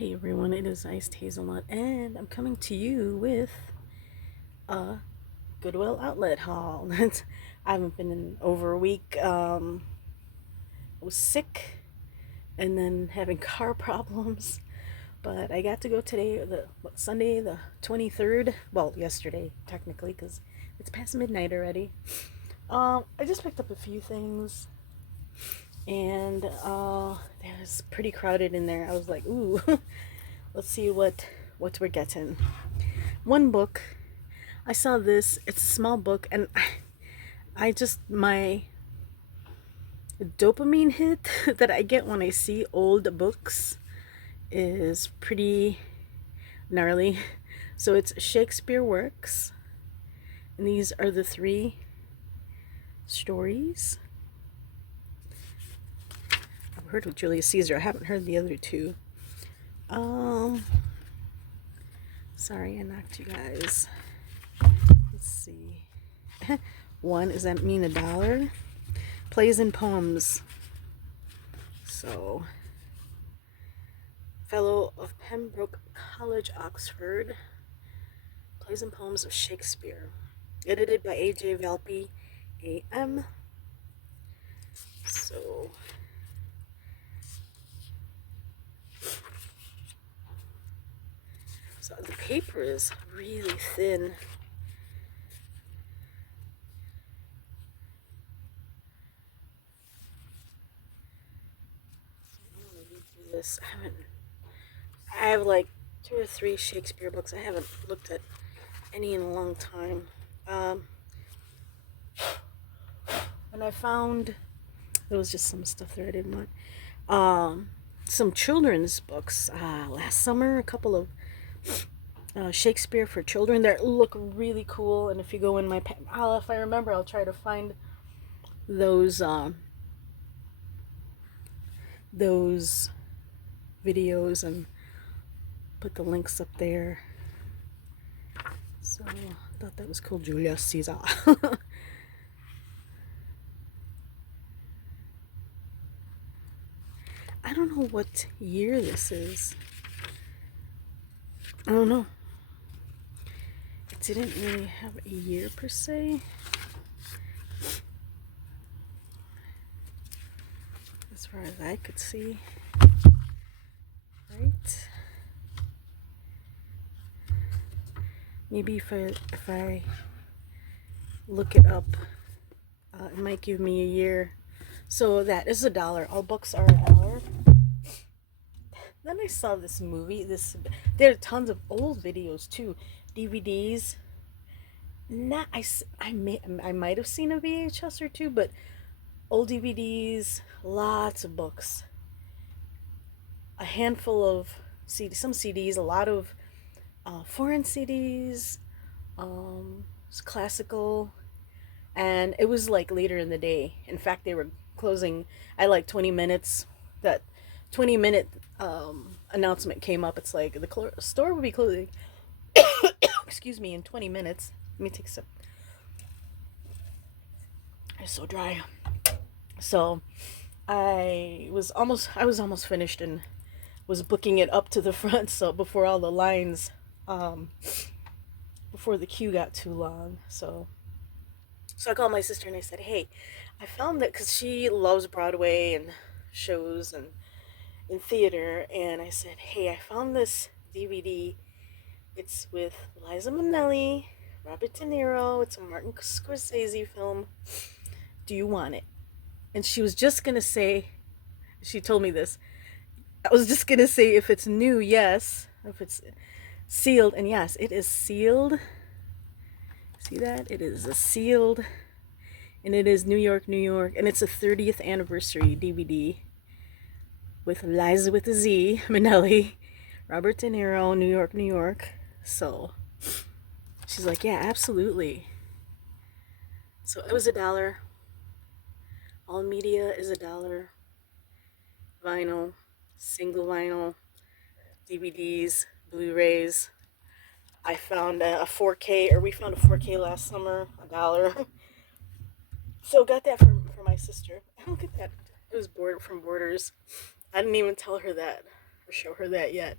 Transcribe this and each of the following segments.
Hey everyone, it is Icedhazelnut, and I'm coming to you with a Goodwill outlet haul. I haven't been in over a week. I was sick and then having car problems, but I got to go today, Sunday, the 23rd. Well, yesterday technically, because it's past midnight already. I just picked up a few things, and it was pretty crowded in there. I was like, ooh, let's see what we're getting. One book, I saw this. It's a small book, and I just my dopamine hit that I get when I see old books is pretty gnarly. So it's Shakespeare works, and these are the three stories. I've heard of Julius Caesar. I haven't heard the other two. Um, Sorry I knocked you guys. Let's see. One, does that mean $1? Plays and poems. So, Fellow of Pembroke College, Oxford. Plays and Poems of Shakespeare. Edited by A.J. Valpy, A.M. So, the paper is really thin. I'm gonna read through this. I have like 2 or 3 Shakespeare books. I haven't looked at any in a long time. And I found there was just some stuff there I didn't want. Some children's books last summer. A couple of Shakespeare for children that look really cool. And if you go in my, if I remember, I'll try to find those videos and put the links up there. So I thought that was cool. Julius Caesar. I don't know what year this is. I don't know. It didn't really have a year per se. As far as I could see. Right? Maybe if I look it up, it might give me a year. So that is $1. All books are $1. Then I saw this movie. There are tons of old videos too, DVDs. Not I might have seen a VHS or two, but old DVDs, lots of books, a handful of some CDs, a lot of foreign CDs, classical, and it was like later in the day. In fact, they were closing at like 20 minutes. That 20-minute announcement came up. It's like the store will be closing. Excuse me, in 20 minutes. Let me take a sip. It's so dry. So I was almost finished and was booking it up to the front. So before all the lines, before the queue got too long. So I called my sister and I said, "Hey, I found that," because she loves Broadway and shows and in theater, and I said, "Hey, I found this DVD. It's with Liza Minnelli, Robert De Niro. It's a Martin Scorsese film. Do you want it?" And she was just gonna say, she told me this. I was just gonna say, if it's new, yes. If it's sealed, and yes, it is sealed. See that? It is a sealed, and it is New York, New York, and it's a 30th anniversary DVD with Liza with a Z, Minnelli, Robert De Niro, New York, New York. So she's like, "Yeah, absolutely." So it was $1. All media is $1. Vinyl, single vinyl, DVDs, Blu-rays. I found a 4K, or we found a 4K last summer, $1. So got that for my sister. Look at that. It was from Borders. I didn't even tell her that show her that yet.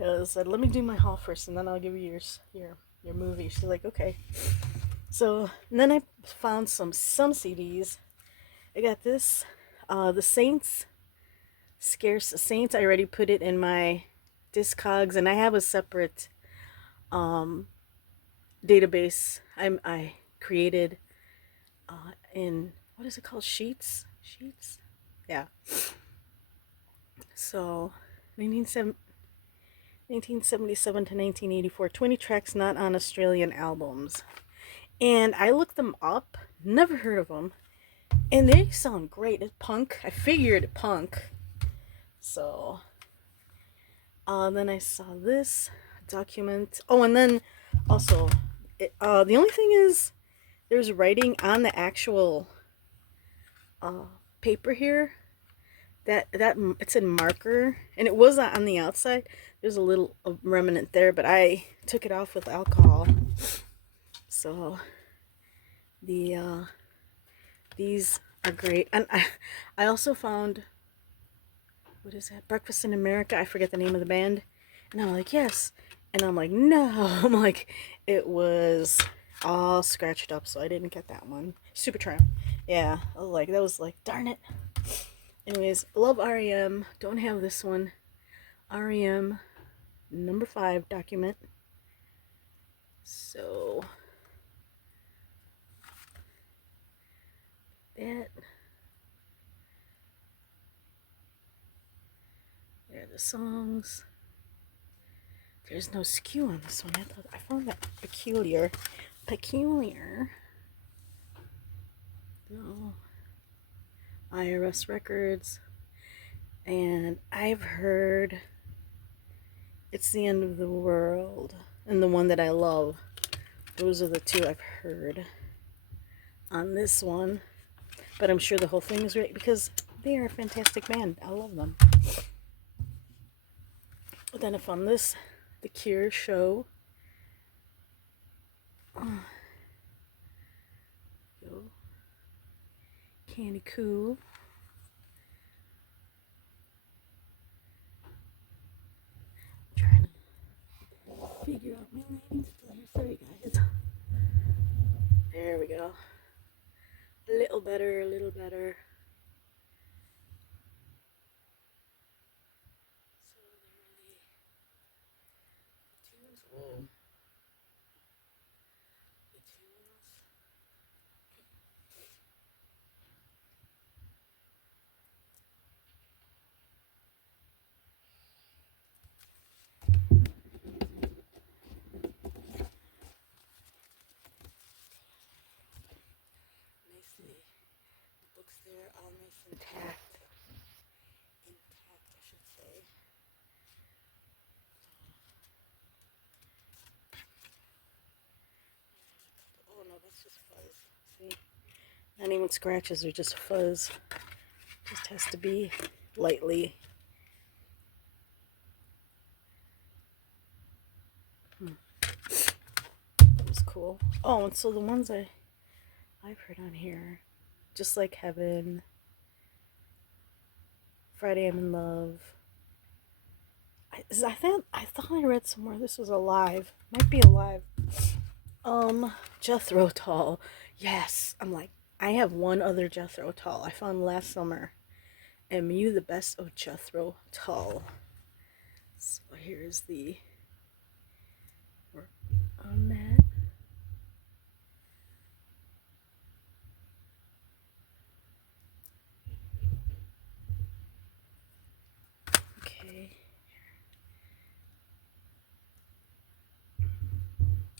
I said, let me do my haul first, and then I'll give you your movie. She's like, okay. So and then I found some CDs. I got this, the Saints, Scarce Saints. I already put it in my Discogs, and I have a separate um, database. I created in what is it called? Sheets. Yeah. So 1977 to 1984, 20 tracks not on Australian albums. And I looked them up, never heard of them, and they sound great. It's punk. I figured punk. So, then I saw this document. Oh, and then also, the only thing is there's writing on the actual paper here. That it's in marker, and it was on the outside. There's a little remnant there, but I took it off with alcohol. So the these are great, and I also found, what is that? Breakfast in America. I forget the name of the band, and I'm like, yes, and I'm like, no. I'm like, it was all scratched up, so I didn't get that one. Supertramp. Yeah, I was like, that was like, darn it. Anyways, love REM. Don't have this one. REM number 5 document. So that, there are the songs. There's no skew on this one. I found that peculiar. No. IRS records. And I've heard It's the End of the World and the one that I love. Those are the two I've heard on this one. But I'm sure the whole thing is great because they are a fantastic band. I love them. But then I found this, The Cure show. Candy Cool. I'm trying to figure out my landing splitters. Sorry, guys. There we go. A little better, a little better. So there are the tunes. Whoa. The tunes. Nicely. The books there, all nice and intact. Intact, I should say. Oh no, that's just fuzz. See? Not even scratches, they're just fuzz. Just has to be lightly. That was cool. Oh, and so the ones I've heard on here, Just Like Heaven, Friday I'm in Love. I thought I read somewhere this was alive. Might be alive. Jethro Tull. Yes. I'm like, I have one other Jethro Tull I found last summer. Am You the Best of Jethro Tull? So here's the work on that. Okay.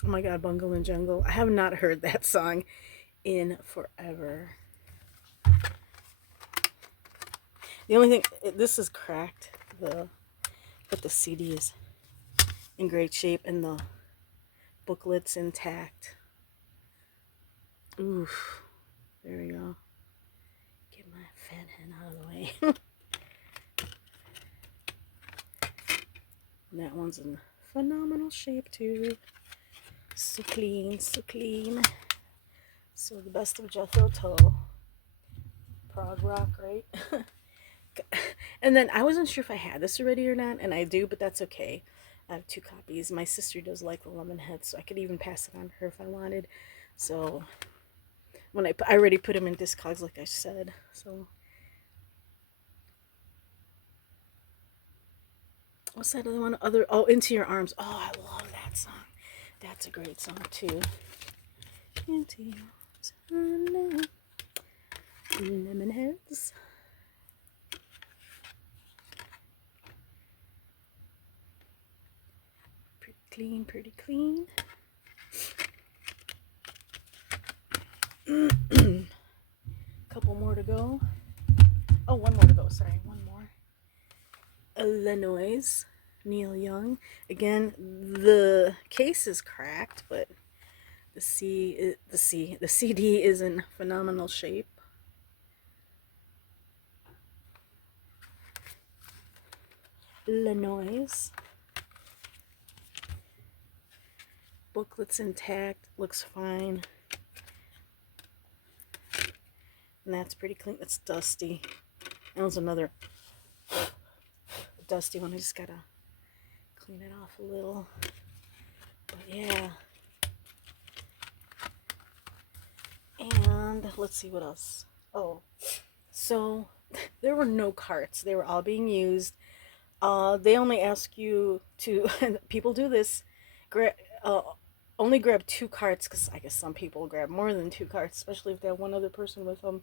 Oh my god, Bungle and Jungle. I have not heard that song in forever. The only thing, this is cracked, but the CD is in great shape and the booklet's intact. Oof. There we go. Get my fan hand out of the way. And that one's in phenomenal shape too. So clean, so clean. So the best of Jethro Tull. Prog rock, right? And then I wasn't sure if I had this already or not, and I do, but that's okay. I have two copies. My sister does like the lemon head, so I could even pass it on to her if I wanted. So when I already put them in Discogs, like I said. So what's that other one? Into Your Arms. Oh, I love that song. That's a great song too. Into Your Arms, lemon heads. Pretty clean, pretty clean. Couple more to go. Oh, one more to go. Sorry, one more. Illinois, Neil Young. Again, the case is cracked, but the CD is in phenomenal shape. Illinois. Booklet's intact, looks fine. And that's pretty clean. It's dusty. That was another dusty one. I just gotta clean it off a little. But yeah. And let's see what else. Oh, so there were no carts. They were all being used. They only ask you to, and people do this, gra- uh, only grab two carts because I guess some people grab more than two carts, especially if they have one other person with them.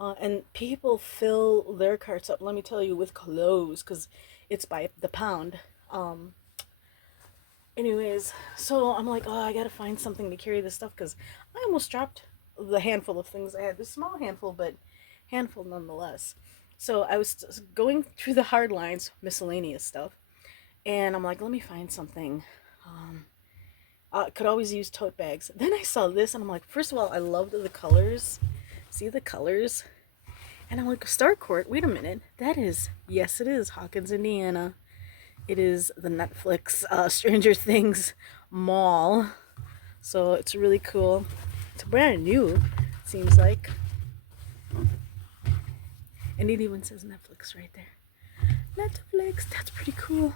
And people fill their carts up, let me tell you, with clothes because it's by the pound. Um, Anyways, so I'm like, oh, I gotta find something to carry this stuff because I almost dropped the handful of things I had. This small handful, but handful nonetheless. So I was going through the hard lines, miscellaneous stuff, and I'm like, let me find something. Um, I could always use tote bags. Then I saw this, and I'm like, first of all, I loved the colors. See the colors? And I'm like, Starcourt, wait a minute. That is, yes, it is Hawkins, Indiana. It is the Netflix Stranger Things mall. So it's really cool. It's brand new, it seems like. And it even says Netflix right there. Netflix, that's pretty cool.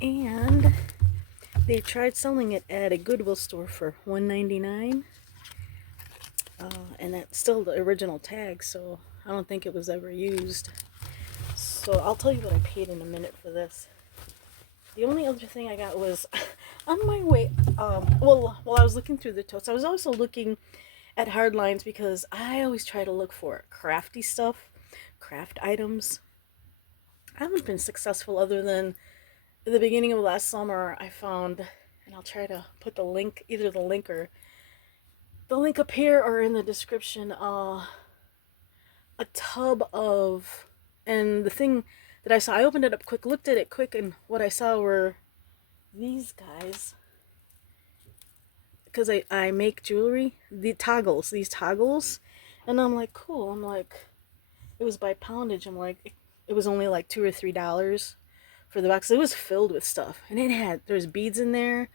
And they tried selling it at a Goodwill store for $1.99. And that's still the original tag, so I don't think it was ever used. So I'll tell you what I paid in a minute for this. The only other thing I got was on my way. While I was looking through the totes, I was also looking at hard lines because I always try to look for crafty stuff, craft items. I haven't been successful other than at the beginning of last summer. I found, and I'll try to put the link, either the link up here or in the description. A tub of, and the thing that I saw, I opened it up quick, looked at it quick, and what I saw were these guys. Because I make jewelry, these toggles, and I'm like, cool. I'm like, it was by poundage. I'm like, it was only like $2 or $3 for the box. It was filled with stuff, and there's beads in there,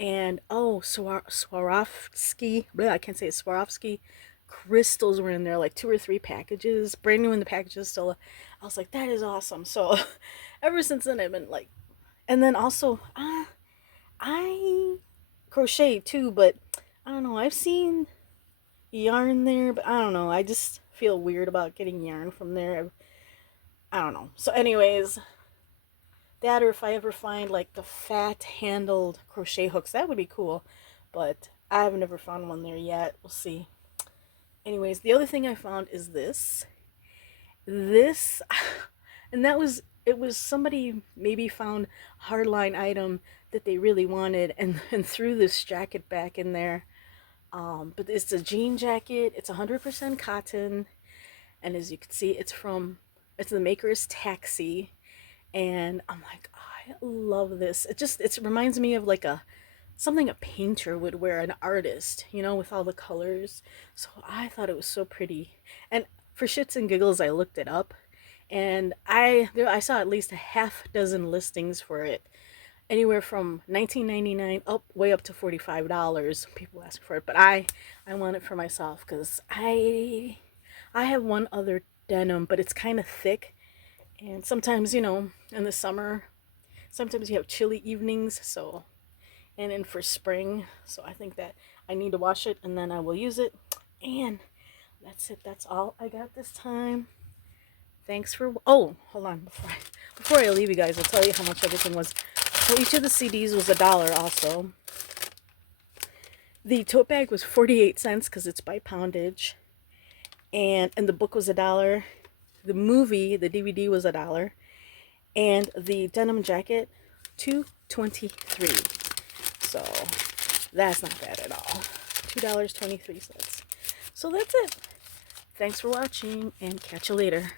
and oh, Swarovski, I can't say it, Swarovski crystals were in there, like two or three packages, brand new in the packages still. I was like, that is awesome. So ever since then, I've been like, and then also, I crochet too, but I don't know. I've seen yarn there, but I don't know. I just feel weird about getting yarn from there. I don't know. So, anyways, that or if I ever find like the fat handled crochet hooks, that would be cool. But I've never found one there yet. We'll see. Anyways, the other thing I found is this, and it was somebody maybe found a hardline item that they really wanted and threw this jacket back in there. But it's a jean jacket. It's 100% cotton, and as you can see, it's the maker's Taxi, and I'm like, I love this. It reminds me of like a something a painter would wear, an artist, with all the colors. So I thought it was so pretty. And for shits and giggles, I looked it up, and I saw at least a half dozen listings for it, anywhere from 19.99 up way up to $45. People ask for it, but I want it for myself because I have one other denim, but it's kind of thick, And sometimes, you know, in the summer, sometimes you have chilly evenings. So, and then for spring, so I think that I need to wash it and then I will use it. And that's it. That's all I got this time. Thanks for. Oh, hold on. Before I leave you guys, I'll tell you how much everything was. So each of the CDs was $1 also. The tote bag was 48 cents because it's by poundage. And the book was $1. The movie, the DVD was $1. And the denim jacket, $2.23. So that's not bad at all. $2.23. So that's it. Thanks for watching and catch you later.